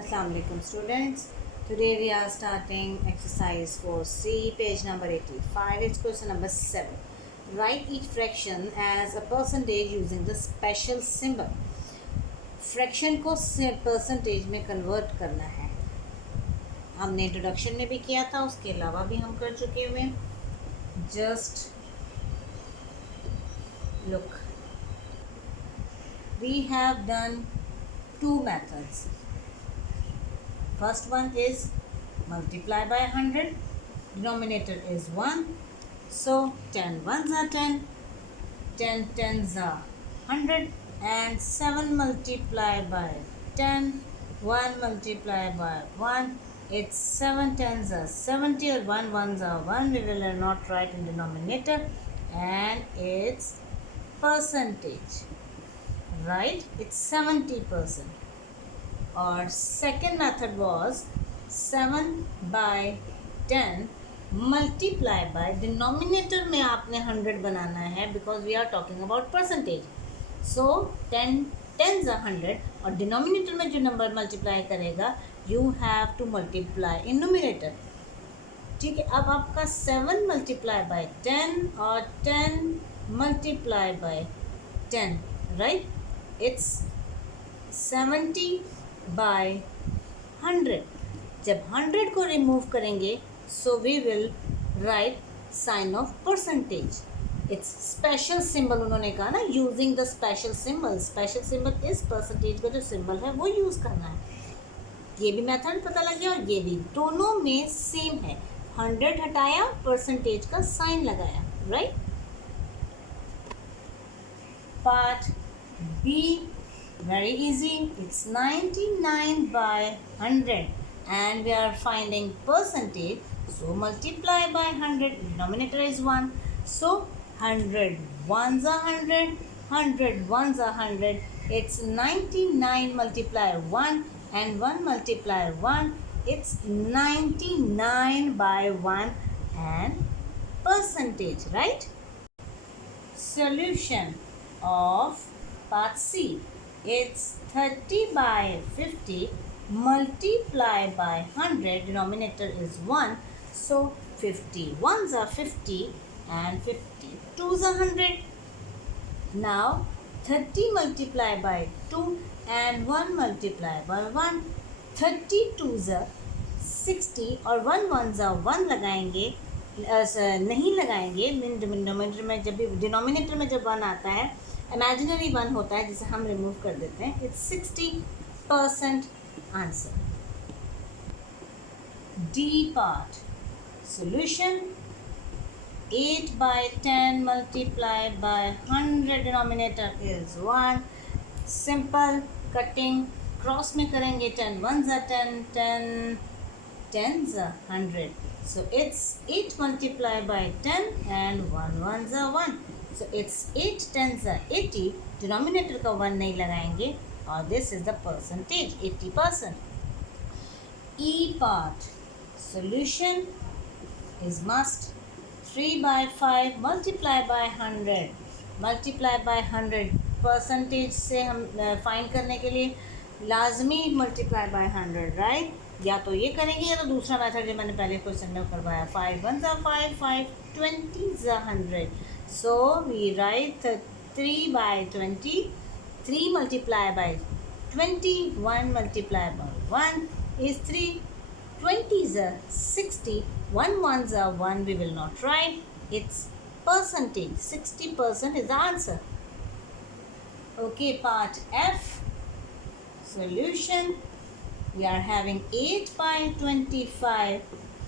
Assalamu alaikum students. Today we are starting exercise 4C, page number 85. It's question number 7. Write each fraction as a percentage using the special symbol. Fraction को percentage में convert करना है. हमने introduction में भी किया था, उसके अलावा भी हम कर चुके हुए हैं. Just look, we have done two methods. First one is multiply by 100. Denominator is 1. So 10 ones are 10. 10 tens are 100. And 7 multiplied by 10. 1 multiplied by 1. It's 7 tens are 70 or 1 ones are 1. We will not write in denominator. And it's percentage. Right? It's 70%. और second method was 7 by 10 multiply by denominator में आपने 100 बनाना है because we are talking about percentage. So 10 tens are 100 और denominator में जो number multiply करेगा you have to multiply in numerator. ठीक है, अब आपका 7 मल्टीप्लाई बाय 10 और 10 multiply by 10, right? It's 70 by 100. जब 100 को रिमूव करेंगे so we will write sign of percentage. It's special symbol उन्होंने कहा ना, using the special symbol. Special symbol इस परसेंटेज का जो सिंबल है वो यूज़ करना है. ये भी मेथड पता लग गया और ये भी, दोनों में सेम है. 100 हटाया, परसेंटेज का साइन लगाया, right? Part B, very easy. It's 99 by 100 and we are finding percentage, so multiply by 100. Denominator is 1, so 100 ones are 100, 100 ones are 100. It's 99 multiply 1 and 1 multiply 1. It's 99 by 1 and percentage, right? Solution of part C. It's 30 by 50 multiplied by 100. Denominator is 1. So 50 ones are 50 and 50 twos are 100. Now 30 multiplied by 2 and 1 multiplied by 1. 30 twos are 60 और 1 ones are 1 लगाएंगे, नहीं लगाएंगे. Denominator में जब भी denominator में जब 1 आता है इमेजिनरी 1 होता है जिसे हम रिमूव कर देते हैं. It's 60% answer. D part solution. 8 by 10 multiplied by 100. Denominator is 1. Simple cutting cross में करेंगे. 10 ones are 10, 10 tens are 100. So it's 8 multiplied by 10 and 1 ones are 1. So it's 8 tens are 80. Denominator का 1 नहीं लगाएंगे और this is the percentage 80%. E part solution is must. 3 by 5 multiply by 100. Multiply by 100 percentage से हम find करने के लिए लाजमी मल्टीप्लाई बाय 100, राइट? या तो ये करेंगे या तो दूसरा मेथड जो मैंने पहले क्वेश्चन में करवाया. 5 ones are 5, 5 20s are 100. So we write 3 by 20. 3 multiplied by 20. 1 multiplied by 1 is 3. 20s are 60. 1 ones are 1. We will not write. It's percentage. 60% is the answer. Okay, part F. Solution. We are having 8 by 25.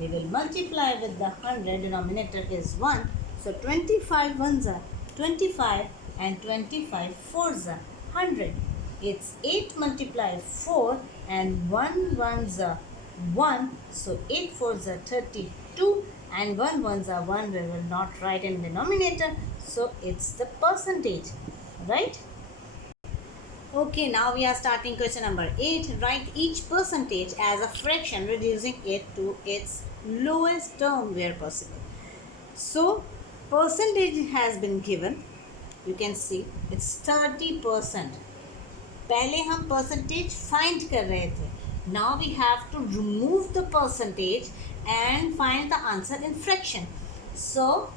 We will multiply with the 100. Denominator is 1. So 25 ones are 25 and 25 fours are 100. It's 8 multiplied 4 and 1 ones are 1. So 8 fours are 32 and 1 ones are 1. We will not write in denominator. So it's the percentage, right? Okay, now we are starting question number 8. Write each percentage as a fraction, reducing it to its lowest term where possible. So percentage has been given. You can see it's 30%. पहले हम percentage find कर रहे थे, Now we have to remove the percentage and find the answer in fraction. So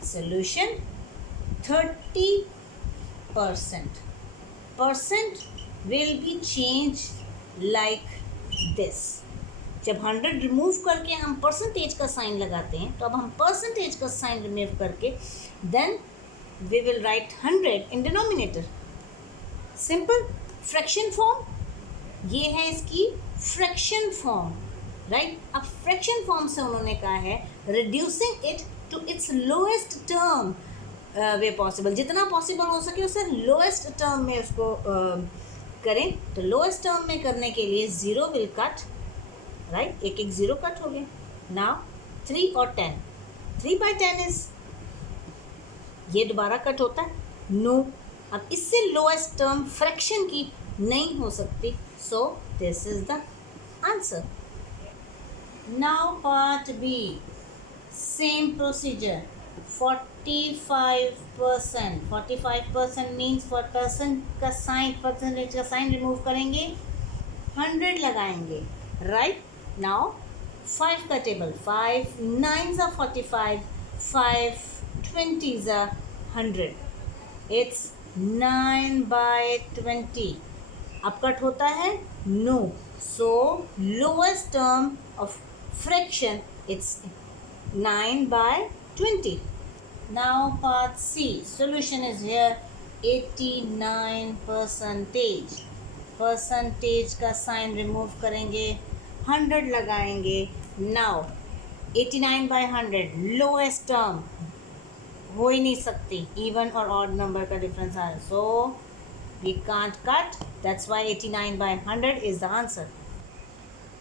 solution 30%. Percent will be changed like this. जब 100 remove करके हम percentage का sign लगाते हैं, तो अब हम परसेंटेज का साइन रिमूव करके then we will write 100 in denominator. Simple fraction form, ये है इसकी फ्रैक्शन फॉर्म, राइट. अब फ्रैक्शन फॉर्म से उन्होंने कहा है reducing it to its lowest term way possible. जितना पॉसिबल हो सके उससे लोएस्ट टर्म में उसको करें. तो लोएस्ट टर्म में करने के लिए 0 विल कट, राइट. एक 0 कट हो गए. नाउ 3 और 10, 3/10 इज, ये दोबारा कट होता है, नो. अब इससे लोएस्ट टर्म फ्रैक्शन की नहीं हो सकती. So this is the answer. Now part B, same procedure. 45%. 45% means for percent का साइन, परसेंटेज का साइन रिमूव करेंगे, 100 लगाएंगे, राइट. नाउ 5 का table, 5 9s are 45, 5 20s are 100. It's 9/20. अब कट होता है, no. So lowest term of fraction it's 9/20. Now part C, solution is here. 89%. Percentage का sign remove करेंगे, 100 लगाएंगे. नाउ 89/100 लोएस्ट टर्म हो ही नहीं सकती, इवन और ऑड नंबर का डिफरेंस आ रहा है. So we can't cut, that's why 89/100 is the answer.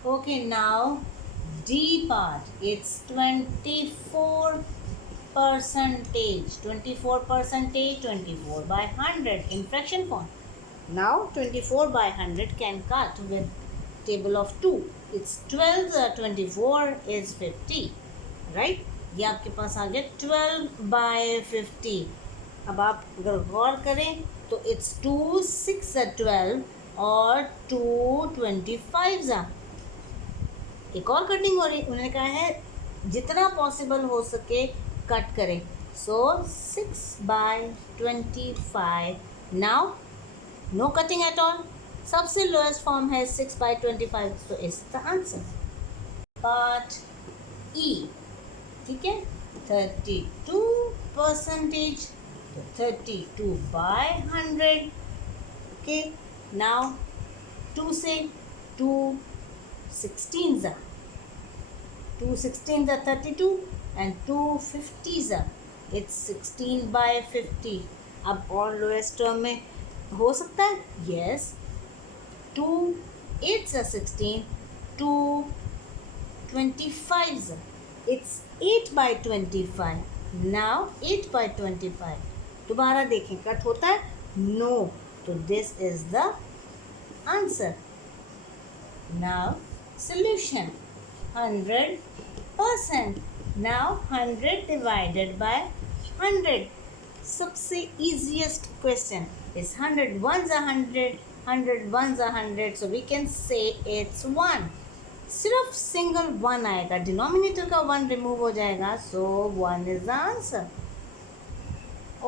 Okay, now D part, it's 24%. 24/100 in fraction form. Now 24/100 can cut with table of 2. It's 12 24 is 50, right. ये आपके पास आ गया 12/50. अब आप अगर गौर करें तो it's 2 6 12 और 2 25. एक और कटिंग हो रही, उन्होंने कहा है जितना पॉसिबल हो सके कट करें. So 6/25. Now no cutting at all. सबसे लोएस्ट फॉर्म है 6/25. So is the answer. Part E, ठीक है. 32%. 32/100. ओके, नाउ 2 से 2 16s are 2 16s are 32 and 2 50s are, it's 16/50. अब और लोएस्ट टर्म में हो सकता है, yes. 2 8s are 16, 2 25s are, it's 8/25. now 8/25. दोबारा देखें, कट होता है, नो. तो this is the answer. Now solution 100%. Now 100 divided by 100. सबसे easiest question is 100 ones are 100, 100 ones are 100. So we can say it's 1. सिर्फ सिंगल 1 आएगा, denominator का 1 remove हो जाएगा. So 1 is the answer.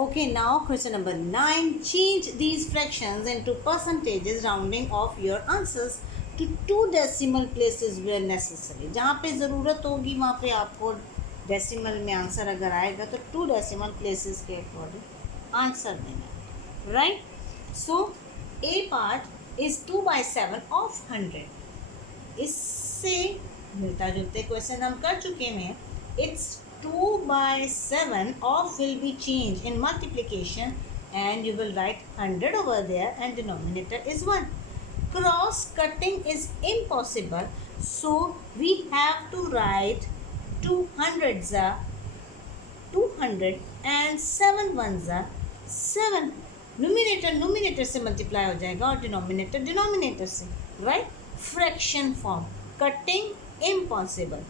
Okay, now question number 9. Change these fractions into percentages, rounding off your answers to 2 decimal places where necessary. जहाँ पे ज़रूरत होगी वहाँ पे आपको डेसिमल में आंसर अगर आएगा तो 2 decimal places के अकॉर्डिंग आंसर देना, right. So A part is 2/7 of 100. इससे मिलता जुलते क्वेश्चन हम कर चुके हैं. It's 2/7 of will be changed in multiplication and you will write 100 over there and denominator is 1. Cross cutting is impossible, so we have to write 200s are 200 and 7 ones are 7. Numerator से multiply हो जाएगा और denominator से, right. Fraction form, cutting impossible.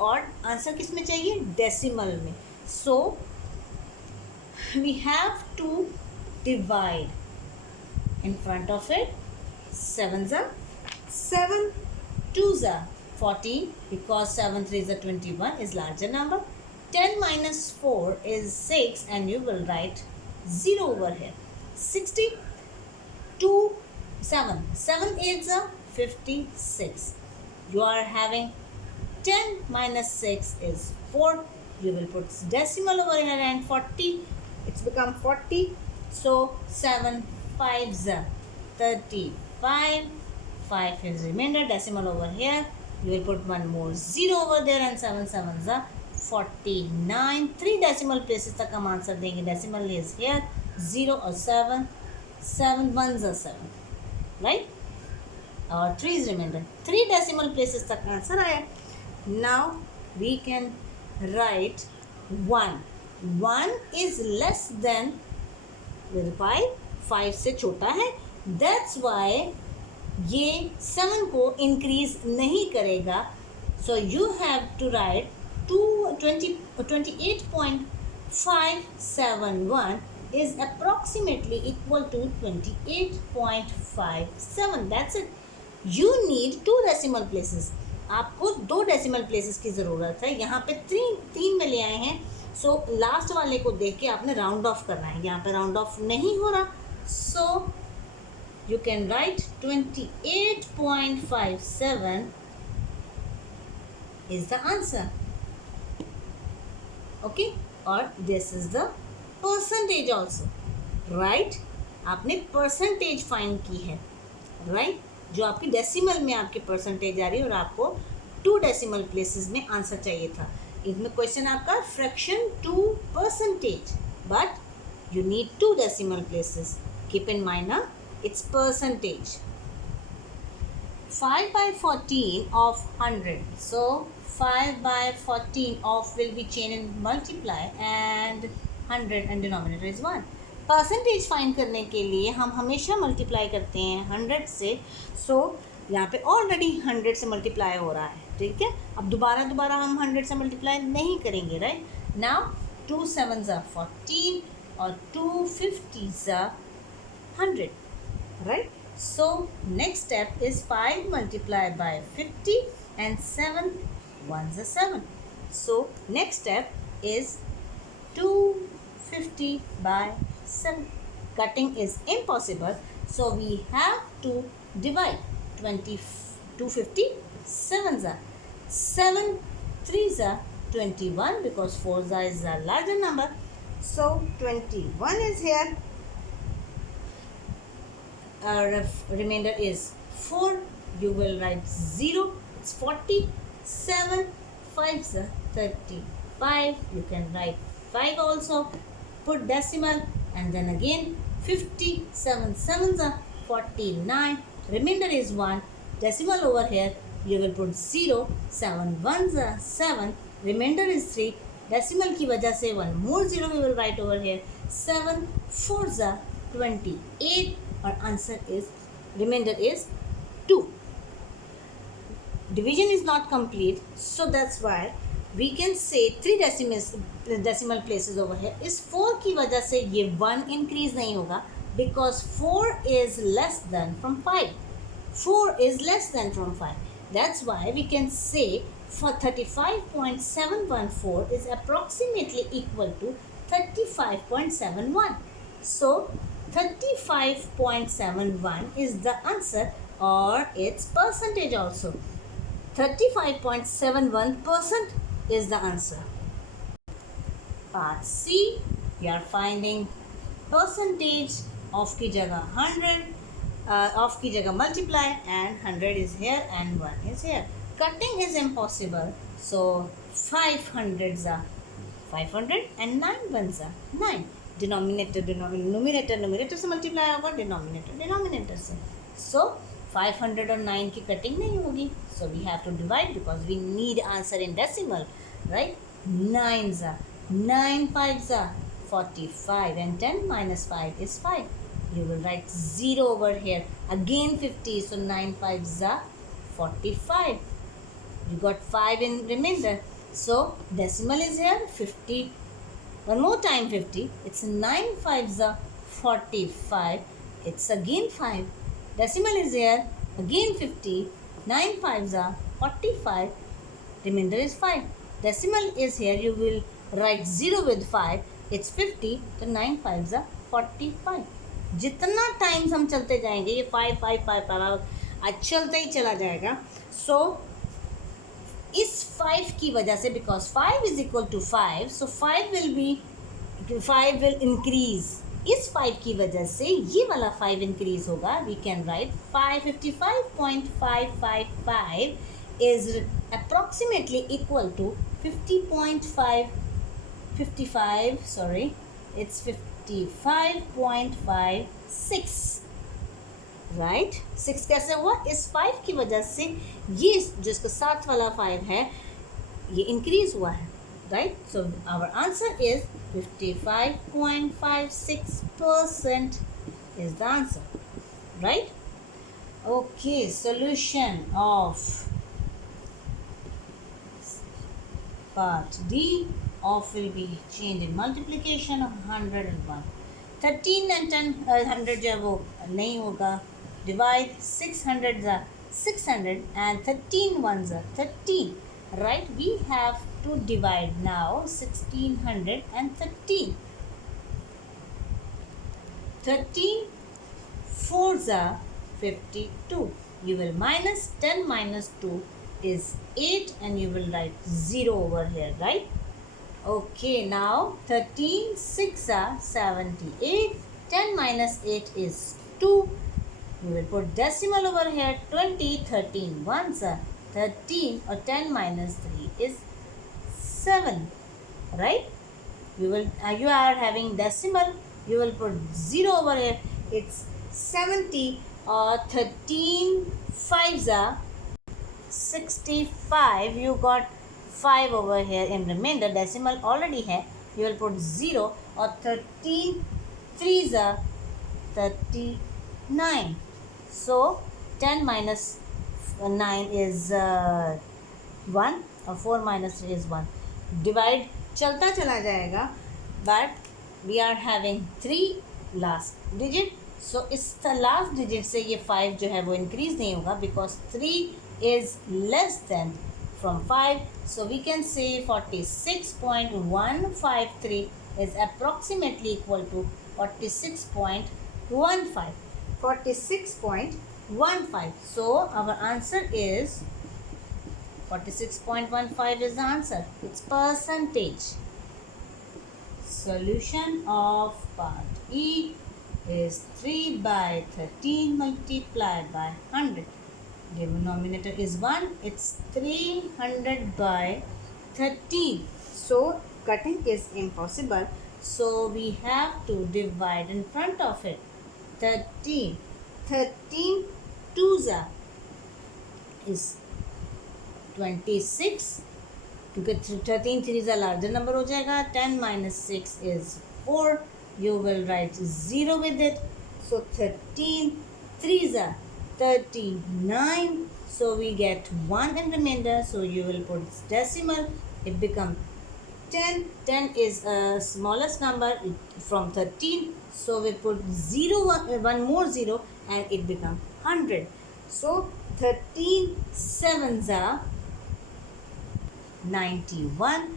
और answer किस में चाहिए, decimal में. So we have to divide. in front of it 7s are 7 2s are 14 because 7 3s are 21 is larger number. 10 minus 4 is 6 and you will write 0 over here. 60 2 7 7 8s are 56. You are having 10 minus 6 is 4. You will put decimal over here and 40. It's become 40. So 7 5s are 35. 5 is remainder. Decimal over here. You will put one more 0 over there and 7 7s are 49. 3 decimal places तक हम answer देंगे. Decimal is here. 0 or 7. 7 1s are 7. Right? Or 3 is remainder. 3 decimal places तक answer आया. Now we can write 1. 1 is less than 5. 5 से छोटा है. That's why ये 7 को increase नहीं करेगा. So you have to write 28.571 is approximately equal to 28.57. That's it. You need 2 decimal places. आपको 2 डेसिमल प्लेसेस की ज़रूरत है. यहाँ पे 3 में ले आए हैं. सो लास्ट वाले को देख के आपने राउंड ऑफ करना है. यहाँ पे राउंड ऑफ नहीं हो रहा. सो you can write 28.57 is the answer. Okay, or this is the percentage also. Right? आपने percentage find की है. Right? जो आपकी डेसिमल में आपकी परसेंटेज आ रही है और आपको 2 डेसिमल प्लेसेस में आंसर चाहिए था. इसमें क्वेश्चन आपका fraction to percentage, but you need 2 decimal places. Keep in mind ना, it's percentage. 5 by 14 of 100. So 5 by 14 of will be chain and multiply and 100 and denominator is 1. Percentage find करने के लिए हम हमेशा मल्टीप्लाई करते हैं 100 से. सो यहाँ पे ऑलरेडी 100 से मल्टीप्लाई हो रहा है. ठीक है, अब दोबारा हम 100 से मल्टीप्लाई नहीं करेंगे. राइट नाउ 2 7s are 14 और 2 50s are 100. Right? So next step is 5 multiplied by 50 and 7 1s are 7. So next step is 250 by 7. Cutting is impossible, so we have to divide. 250 7s are 7 3s are 21 because 4s is a larger number. So 21 is here. Remainder is 4. You will write 0. It's 40. 7 5s are 35. You can write 5 also. Put decimal and then again 50. 7 7s are 49. Remainder is 1. Decimal over here. You will put 0. 7 1s are 7. Remainder is 3. Decimal की वजह से one more 0 we will write over here. 7 4s are 28. Our answer is remainder is 2. Division is not complete, so that's why we can say 3 decimal places over here. इस 4 की वजह से ये 1 increase नहीं होगा because 4 is less than from 5. 4 is less than from 5. That's why we can say for 35.714 is approximately equal to 35.71. So 35.71 is the answer, or its percentage also. 35.71% is the answer. Part C, we are finding percentage of की जगह 100, of की जगह multiply and 100 is here and 1 is here. Cutting is impossible, so 500s are 500 and 9 1s are 9. numerator से multiply होगा, denominator से. So 500 और 9 की cutting नहीं होगी. So we have to divide because we need answer in decimal. Right 9s are 9 5s are 45 and 10 minus 5 is 5. You will write 0 over here. Again 50, so 9 5s are 45. You got 5 in remainder. So decimal is here 50. One more time 50. It's 9 5s are 45. It's again 5. Decimal is here again 50, 9 fives are 45, remainder is 5. Decimal is here, you will write 0 with 5, it's 50, तो 9 fives are 45. जितना times हम चलते जाएंगे ये 5 5 5 5 चलता ही चला जाएगा. सो इस 5 की वजह से, because 5 is equal to 5, so 5 will increase. इस 5 की वजह से ये वाला 5 इंक्रीज होगा. We can write 555.555 is approximately equal to 55, sorry, it's 55.56, right. 6 कैसे हुआ? इस 5 की वजह से ये जो इसका साथ वाला 5 है ये इंक्रीज हुआ है, right. So our answer is 55.56% is the answer, right. Okay, solution of part D of will be change in multiplication of 101. 13 and 10 100 जो है वो नहीं होगा. Divide 600 600 and 13 ones are 13. Right? We have to divide now 1613. 13 fours are 52. You will minus 10 minus 2 is 8 and you will write 0 over here, right? Okay, now 13 6 are 78. 10 minus 8 is 2. You will put decimal over here. 20 13 ones are 13, or 10 minus 3 is 7, right? You are having decimal, you will put 0 over here. It's 70, or 13 5s are 65. You got 5 over here in remainder. Decimal already है. You will put 0, or 13 3s are 39. So 10 minus 9 is 1, or 4 minus 3 is 1. Divide चलता चला जाएगा, but we are having 3 last digit. So इस last digit से ये 5 जो है वो increase नहीं होगा, because 3 is less than from 5. So we can say 46.153 is approximately equal to 46.15. 46.15. So our answer is 46.15 is the answer. It's percentage. Solution of part E is 3 by 13 multiplied by 100. Denominator is 1. It's 300 by 13. So cutting is impossible. So we have to divide in front of it. 13 twos is 26. क्योंकि 13 3s a larger number हो जाएगा. 10 minus 6 is 4. You will write 0 with it. So 13 3s are 39. So we get 1 in remainder. So you will put decimal. It becomes 10. 10 is a smallest number from 13. So we put 0 one more 0 and it becomes 100. So 13 7s are 91.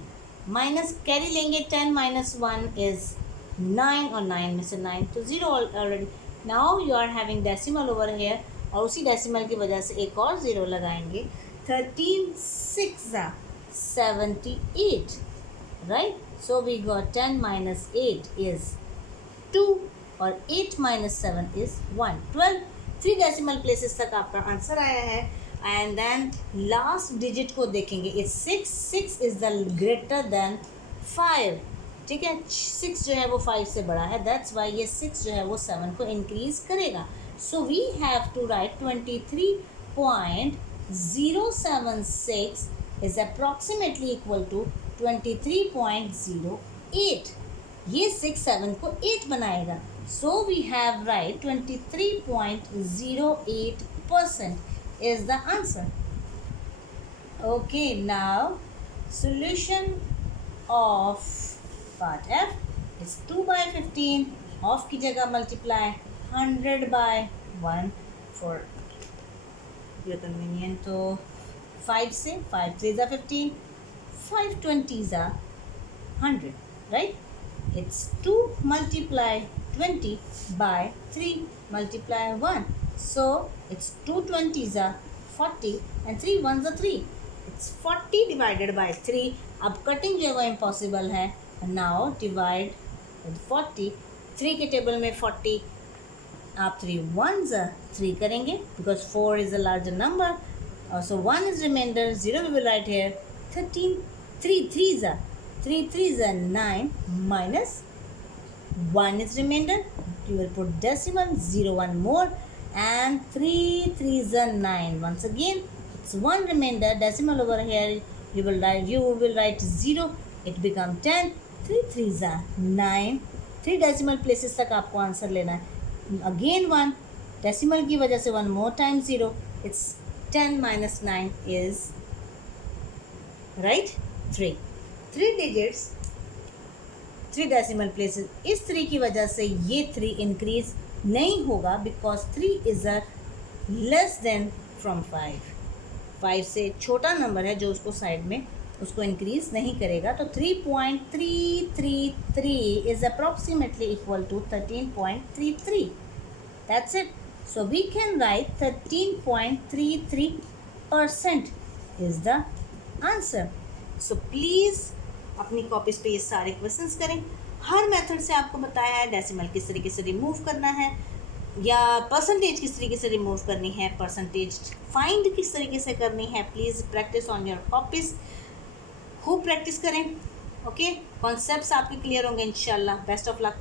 Minus carry लेंगे. 10 minus 1 is 9, or 9 में से 9 तो 0 already. Now you are having decimal over here, और उसी decimal की वजह से एक और 0 लगाएंगे. 13 6 are 78, right? So we got 10 minus 8 is 2, और 8 minus 7 is 1. 12 3 decimal places तक आपका आंसर आया है. And then last digit को देखेंगे. It's 6. 6 is the greater than 5. ठीक है. 6 जो है वो 5 से बड़ा है. That's why ये 6 जो है वो 7 को increase करेगा. So we have to write 23.076 is approximately equal to 23.08. ये 6 7 को 8 बनाएगा. So we have write 23.08% is the answer. Okay, now solution of part F is 2 by 15. Off की जगह multiply 100 by 1 for you are convenient तो 5 से 5 3 ज़ा 15, 5 20 ज़ा 100, right? It's 2 multiply 20 by 3 multiply 1. So it's 2 20s are 40 and 3 1s are 3. It's 40 divided by 3. अब cutting जो है वो इम्पॉसिबल है. Now divide with 40. 3 के टेबल में 40 आप 3 1s are 3 करेंगे because 4 is a larger number. So 1 is remainder, 0 we will write here. 13 3 3s are 3 3s are 9 minus 1 is remainder. You will put decimal 0 1 more and 3 3s are 9. Once again it's 1 remainder, decimal over here you will write 0. It become 10. 3 3s are 9. 3 decimal places तक आपको answer लेना है. Again 1 decimal की वजह से 1 more time 0. It's 10 minus 9 is right 3. 3 digits 3 decimal places. इस 3 की वजह से ये 3 इंक्रीज नहीं होगा because 3 is a less than from 5. 5 से छोटा नंबर है जो उसको साइड में उसको इंक्रीज नहीं करेगा. तो 3.333 is approximately equal to 13.33. That's it. So we can write 13.33% is the answer. So please अपनी कॉपीज़ पे ये सारे क्वेश्चंस करें. हर मेथड से आपको बताया है डेसिमल किस तरीके से रिमूव करना है या परसेंटेज किस तरीके से रिमूव करनी है, परसेंटेज फाइंड किस तरीके से करनी है. Please practice on your copies. खूब प्रैक्टिस करें. ओके, कॉन्सेप्ट्स आपके क्लियर होंगे इंशाल्लाह. Best of luck.